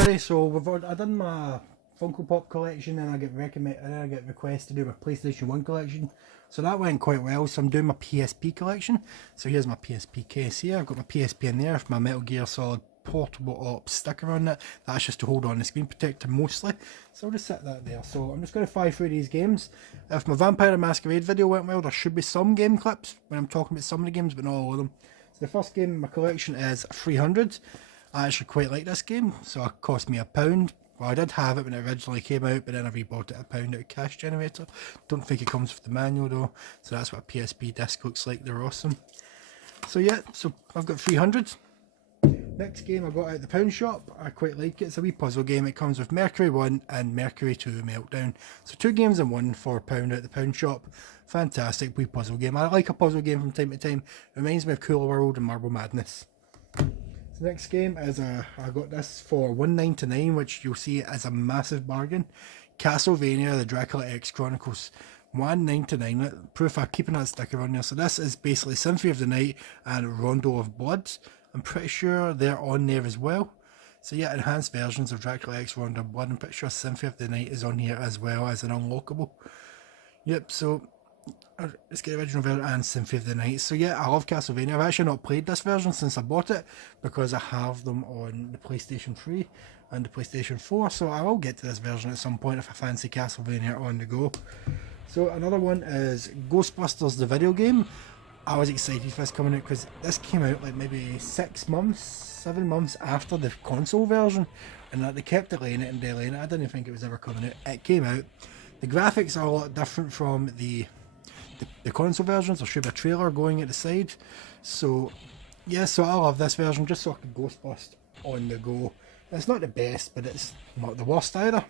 everybody. So I done my Funko Pop collection, and I get requests to do my PlayStation 1 collection. So that went quite well. So I'm doing my PSP collection. So here's my PSP case here. I've got my PSP in there with my Metal Gear Solid Portable Ops sticker on it. That's just to hold on the screen protector mostly. So I'll just set that there. So I'm just going to fly through these games. If my Vampire the Masquerade video went well, there should be some game clips when I'm talking about some of the games, but not all of them. So the first game in my collection is 300. I actually quite like this game, so it cost me £1. Well, I did have it when it originally came out, but then I rebought it £1 at a cash generator. Don't think it comes with the manual though, so that's what a PSP disc looks like. They're awesome. So yeah, so I've got 300. Next game I got out of the pound shop. I quite like it. It's a wee puzzle game. It comes with Mercury 1 and Mercury 2 Meltdown. So 2 games in one for £1 at the pound shop. Fantastic wee puzzle game. I like a puzzle game from time to time. It reminds me of Cooler World and Marble Madness. The next game is I got this for $1.99, which you'll see is a massive bargain. Castlevania, the Dracula X Chronicles, $1.99. Proof I'm keeping that sticker on there. So this is basically Symphony of the Night and Rondo of Blood. I'm pretty sure they're on there as well. So yeah, enhanced versions of Dracula X Rondo of Blood. I'm pretty sure Symphony of the Night is on here as well as an unlockable. Yep, so let's get the original version and Symphony of the Night. So yeah, I love Castlevania. I've actually not played this version since I bought it because I have them on the PlayStation 3 and the PlayStation 4. So I will get to this version at some point if I fancy Castlevania on the go. So another one is Ghostbusters the video game. I was excited for this coming out because this came out like maybe 7 months after the console version, and that they kept delaying it and delaying it. I didn't think it was ever coming out. It came out. The graphics are a lot different from the console versions. There should be a trailer going at the side. So yeah, so I love this version just so I can Ghostbust on the go. It's not the best, but it's not the worst either.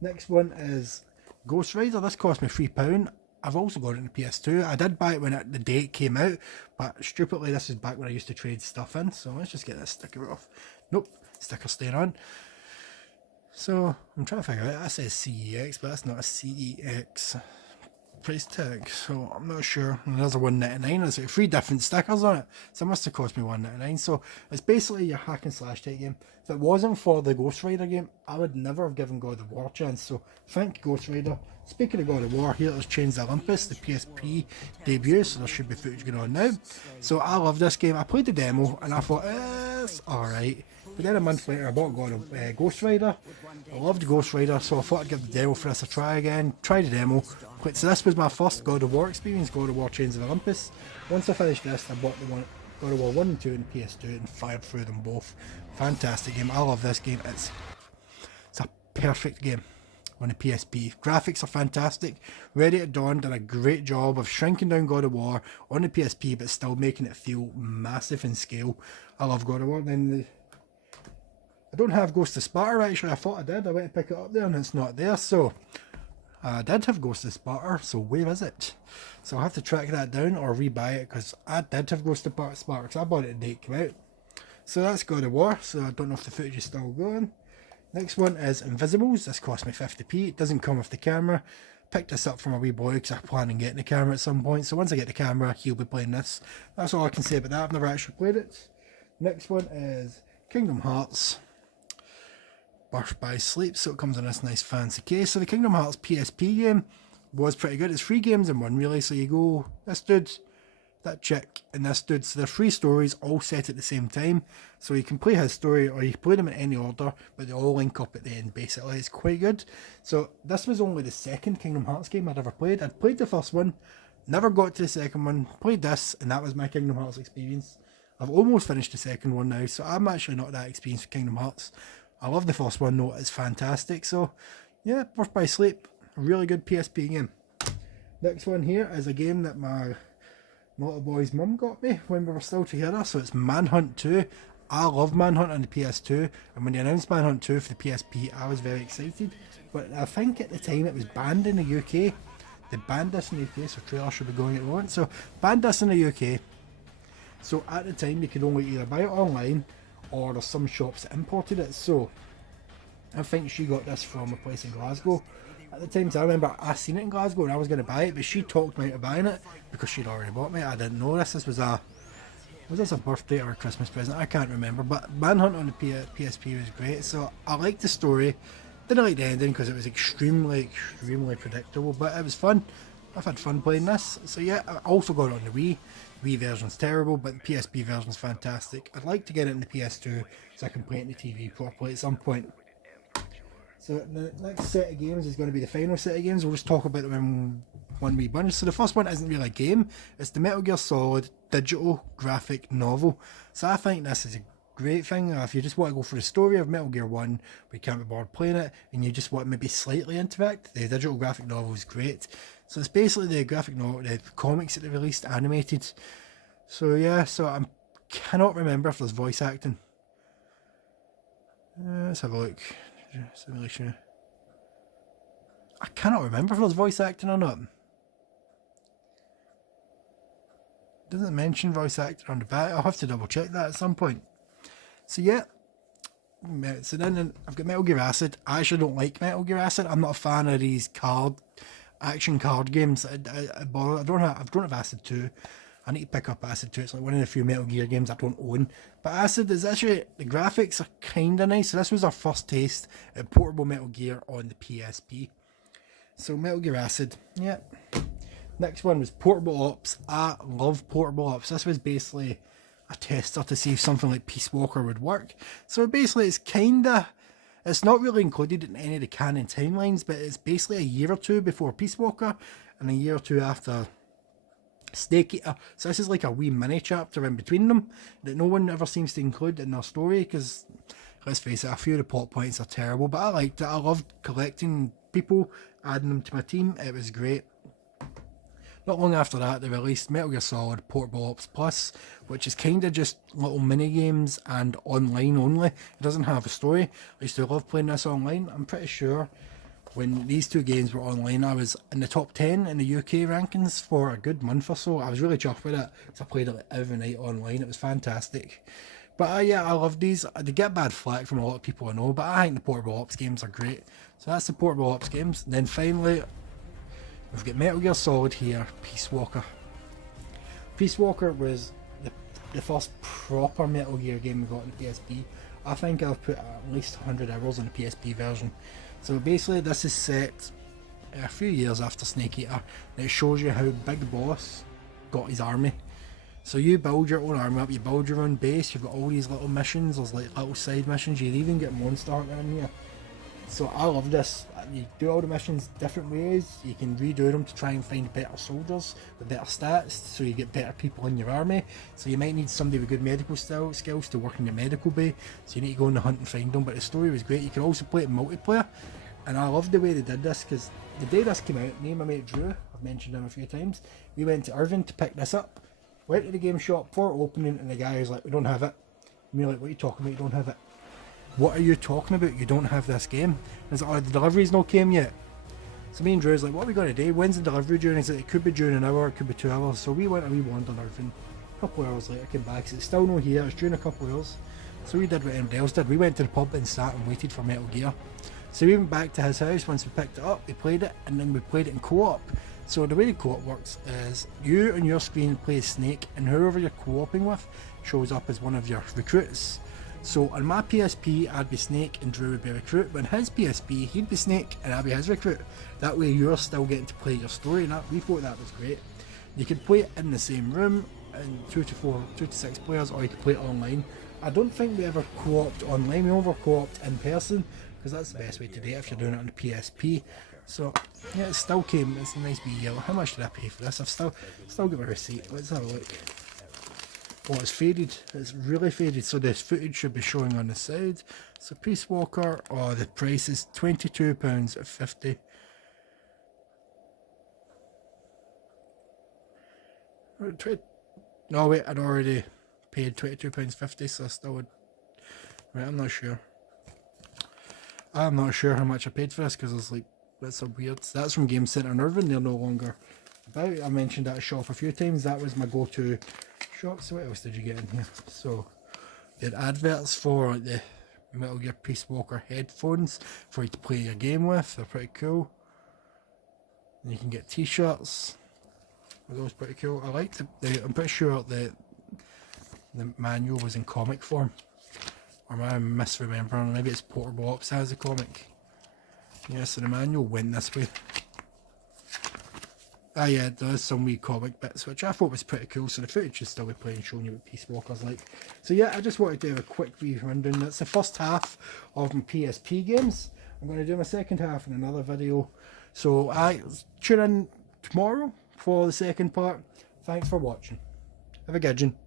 Next one is Ghost Rider. This cost me £3. I've also got it in the PS2. I did buy it when the day it came out, but stupidly this is back when I used to trade stuff in. So let's just get this sticker off. Nope, sticker staying on. So I'm trying to figure out, that says CEX, but that's not a CEX price tag, so I'm not sure. And there's a $1.99. There's like 3 different stickers on it, so it must have cost me $1.99. So it's basically your hack and slash type game. If it wasn't for the Ghost Rider game, I would never have given God of War a chance. So thank Ghost Rider. Speaking of God of War, here there's Chains of Olympus, the PSP debut, so there should be footage going on now. So I love this game. I played the demo and I thought it's alright. But then a month later I bought Ghost Rider. I loved Ghost Rider, so I thought I'd give the demo for this a try again. Try the demo. So this was my first God of War experience, God of War Chains of Olympus. Once I finished this, I bought the one God of War 1 and 2 in PS2 and fired through them both. Fantastic game. I love this game. It's a perfect game on the PSP. Graphics are fantastic. Ready at Dawn did a great job of shrinking down God of War on the PSP but still making it feel massive in scale. I love God of War. Then I don't have Ghost of Sparta actually. I thought I did. I went to pick it up there and it's not there. So I did have Ghost of Sparta. So where is it? So I'll have to track that down or rebuy it because I did have Ghost of Sparta because I bought it the day it came out. So that's God of War. So I don't know if the footage is still going. Next one is Invisibles. This cost me 50p. It doesn't come with the camera. Picked this up from a wee boy because I plan on getting the camera at some point. So once I get the camera, he'll be playing this. That's all I can say about that. I've never actually played it. Next one is Kingdom Hearts Birth by Sleep. So it comes in this nice fancy case. So the Kingdom Hearts PSP game was pretty good. It's 3 games in one really. So you go, this dude, that chick, and this dude. So they're 3 stories all set at the same time. So you can play his story or you can play them in any order, but they all link up at the end basically. It's quite good. So this was only the second Kingdom Hearts game I'd ever played. I'd played the first one, never got to the second one, played this, and that was my Kingdom Hearts experience. I've almost finished the second one now, so I'm actually not that experienced with Kingdom Hearts. I love the first one though, it's fantastic. So yeah, Birth by Sleep, a really good PSP game. Next one here is a game that my little boy's mum got me when we were still together. So it's Manhunt 2. I love Manhunt on the PS2, and when they announced Manhunt 2 for the PSP, I was very excited. But I think at the time it was banned in the UK. They banned this in the UK, so trailer should be going at once. So banned this in the UK. So at the time you could only either buy it online or there's some shops that imported it. So I think she got this from a place in Glasgow. At the time, so I remember I seen it in Glasgow and I was going to buy it, but she talked me out of buying it because she'd already bought me. I didn't know this. This was a Was this a birthday or a Christmas present? I can't remember, but Manhunt on the PSP was great, so I liked the story. Didn't like the ending because it was extremely predictable, but it was fun. I've had fun playing this, so yeah. I also got it on the Wii. Wii version's terrible, but the PSP version's fantastic. I'd like to get it in the PS2 so I can play it in the TV properly at some point. So the next set of games is going to be the final set of games. We'll just talk about them in one wee bunch. So the first one isn't really a game. It's the Metal Gear Solid digital graphic novel. So I think this is a great thing. If you just want to go for the story of Metal Gear 1, but you can't be bothered playing it, and you just want maybe slightly interact, the digital graphic novel is great. So it's basically the graphic novel, the comics that they released animated. So yeah, so I cannot remember if there's voice acting. Let's have a look. Simulation. I cannot remember if there's voice acting or not. Doesn't mention voice acting on the back. I'll have to double check that at some point. So yeah. So then I've got Metal Gear Acid. I actually don't like Metal Gear Acid. I'm not a fan of these action card games. I don't have Acid 2. I need to pick up Acid 2. It's like one of the few Metal Gear games I don't own. But Acid is actually, the graphics are kind of nice. So this was our first taste at portable Metal Gear on the PSP. So Metal Gear Acid, yeah. Next one was Portable Ops. I love Portable Ops. This was basically a tester to see if something like Peace Walker would work. So basically it's not really included in any of the canon timelines, but it's basically a year or two before Peace Walker and a year or two after Snake Eater. So this is like a wee mini chapter in between them that no one ever seems to include in their story, because let's face it, a few of the plot points are terrible, but I liked it. I loved collecting people, adding them to my team. It was great. Not long after that, they released Metal Gear Solid Portable Ops Plus, which is kind of just little mini games and online only. It doesn't have a story. I used to love playing this online. I'm pretty sure when these two games were online, I was in the top 10 in the UK rankings for a good month or so. I was really chuffed with it, because I played it like every night online. It was fantastic. But yeah, I love these. They get bad flack from a lot of people I know, but I think the Portable Ops games are great. So that's the Portable Ops games. And then finally, we've got Metal Gear Solid here, Peace Walker. Peace Walker was the first proper Metal Gear game we got on the PSP. I think I've put at least 100 hours on the PSP version. So basically this is set a few years after Snake Eater, and it shows you how Big Boss got his army. So you build your own army up, you build your own base, you've got all these little missions, there's like little side missions, you even get Monster Hunter in here. So I love this. You do all the missions different ways. You can redo them to try and find better soldiers with better stats, so you get better people in your army. So you might need somebody with good medical skills to work in your medical bay, so you need to go on the hunt and find them. But the story was great. You can also play it in multiplayer, and I loved the way they did this, because the day this came out, me and my mate Drew, I've mentioned him a few times, we went to Irvine to pick this up, went to the game shop for opening, and the guy was like, "We don't have it." And we were like, "What are you talking about? You don't have it?" "What are you talking about? You don't have this game?" And he's like, "Oh, the delivery's not came yet." So me and Drew's like, "What are we going to do? When's the delivery due?" And he's like, "It could be due in an hour, it could be 2 hours." So we went and we wandered Irvine. A couple of hours later, came back, it's still not here, it's due in a couple of hours. So we did what everybody else did. We went to the pub and sat and waited for Metal Gear. So we went back to his house. Once we picked it up, we played it, and then we played it in co-op. So the way the co-op works is you on your screen play Snake, and whoever you're co-oping with shows up as one of your recruits. So on my PSP, I'd be Snake and Drew would be a recruit, but on his PSP, he'd be Snake and I'd be his recruit. That way you're still getting to play your story, and we thought that was great. You could play it in the same room, in 2 to 6 players, or you could play it online. I don't think we ever co-opted online, we over co-opted in person, because that's the best way to do it if you're doing it on the PSP. So yeah, it still came, it's a nice wee yellow. How much did I pay for this? I've still got my receipt. Let's have a look. Oh, it's faded. It's really faded, so this footage should be showing on the side. So Peace Walker, oh, the price is £22.50. No wait, I'd already paid £22.50, so I still would. Right, I'm not sure. I'm not sure how much I paid for this, because it's like, that's so weird. That's from Game Centre in Irvine, they're no longer about. I mentioned that shop a few times, that was my go-to shop. So what else did you get in here? So they had adverts for the Metal Gear Peace Walker headphones for you to play your game with. They're pretty cool. And you can get t-shirts. Are those pretty cool? I like I'm pretty sure that the manual was in comic form. Or am I misremembering? Maybe it's Portable Ops as a comic. Yeah, so the manual went this way. Ah yeah, it does some wee comic bits, which I thought was pretty cool, so the footage should still be playing, showing you what Peace Walker's like. So yeah, I just wanted to do a quick wee rundown. That's the first half of my PSP games. I'm going to do my second half in another video. So tune in tomorrow for the second part. Thanks for watching. Have a good one.